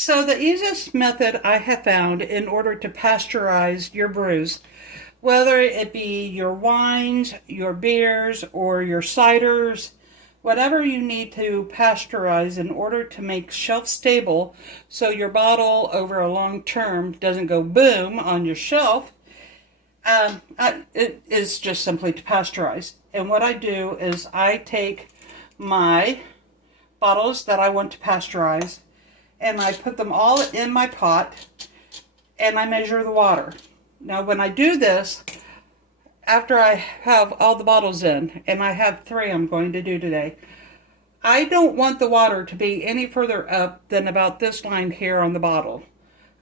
So the easiest method I have found in order to pasteurize your brews, whether it be your wines, your beers, or your ciders, whatever you need to pasteurize in order to make shelf stable so your bottle over a long term doesn't go boom on your shelf, it is just simply to pasteurize. And what I do is I take my bottles that I want to pasteurize and I put them all in my pot and I measure the water. Now when I do this, after I have all the bottles in, and I have 3 I'm going to do today, I don't want the water to be any further up than about this line here on the bottle.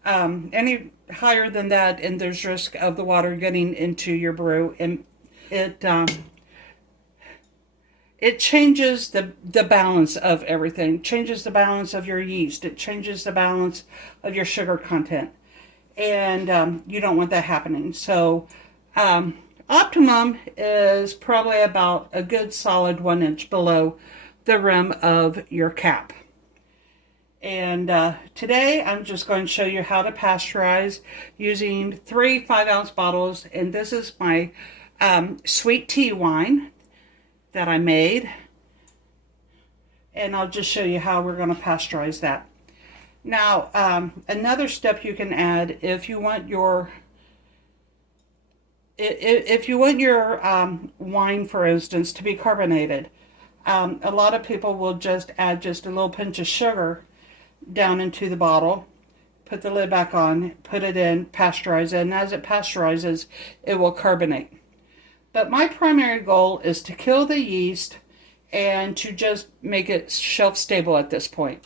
Any higher than that and there's risk of the water getting into your brew, and it changes the balance of everything. It changes the balance of your yeast. It changes the balance of your sugar content. And you don't want that happening. So optimum is probably about a good solid 1 inch below the rim of your cap. And today I'm just going to show you how to pasteurize using 3 5-ounce bottles. And this is my sweet tea wine that I made. And I'll just show you how we're going to pasteurize that. Now, another step you can add if you want your wine, for instance, to be carbonated. A lot of people will just add just a little pinch of sugar down into the bottle, put the lid back on, put it in, pasteurize it, and as it pasteurizes, it will carbonate. But my primary goal is to kill the yeast and to just make it shelf stable at this point.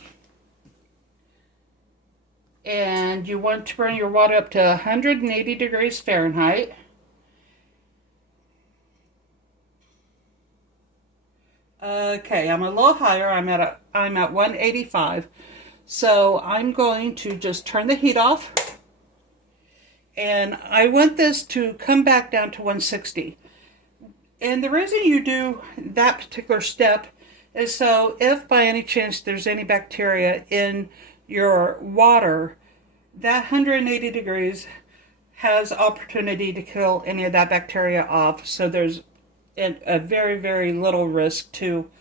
And you want to bring your water up to 180 degrees Fahrenheit. Okay, I'm a little higher. I'm at 185. So I'm going to just turn the heat off. And I want this to come back down to 160. And the reason you do that particular step is so if by any chance there's any bacteria in your water, that 180 degrees has opportunity to kill any of that bacteria off. So there's a very, very little risk to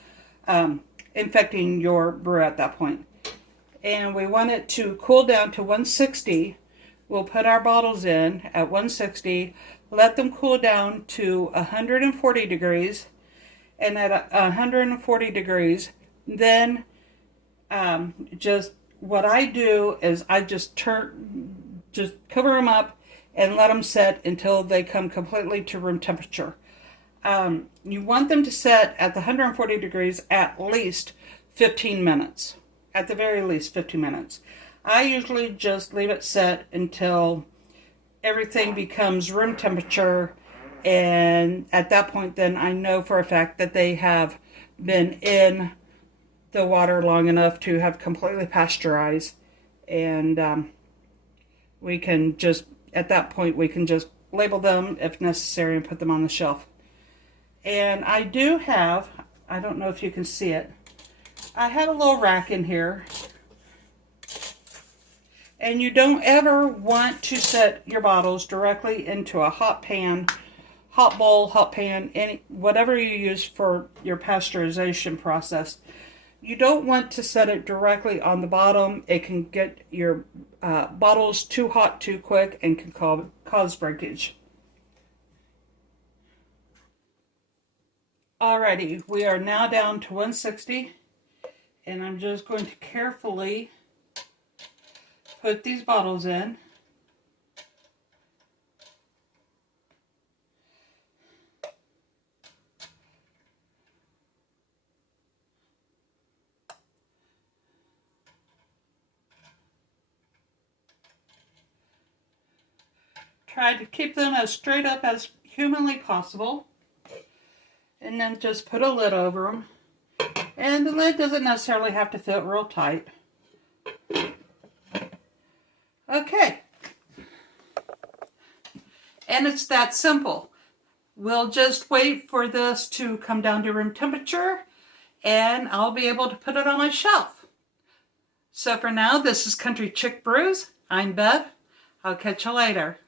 infecting your brew at that point. And we want it to cool down to 160. We'll put our bottles in at 160, let them cool down to 140 degrees, and at 140 degrees, then just what I do is I just cover them up and let them set until they come completely to room temperature. You want them to set at the 140 degrees at least 15 minutes. At the very least 15 minutes. I usually just leave it set until everything becomes room temperature, and at that point then I know for a fact that they have been in the water long enough to have completely pasteurized, and we can just, at that point, we can just label them if necessary and put them on the shelf. And I do have, I don't know if you can see it, I have a little rack in here, and you don't ever want to set your bottles directly into a hot pan, hot bowl, hot pan, whatever you use for your pasteurization process. You don't want to set it directly on the bottom. It can get your bottles too hot too quick and can cause breakage. Alrighty, we are now down to 160. And I'm just going to carefully put these bottles in. Try to keep them as straight up as humanly possible. And then just put a lid over them. And the lid doesn't necessarily have to fit real tight. Okay. And it's that simple. We'll just wait for this to come down to room temperature, and I'll be able to put it on my shelf. So for now, this is Country Chick Brews. I'm Beth. I'll catch you later.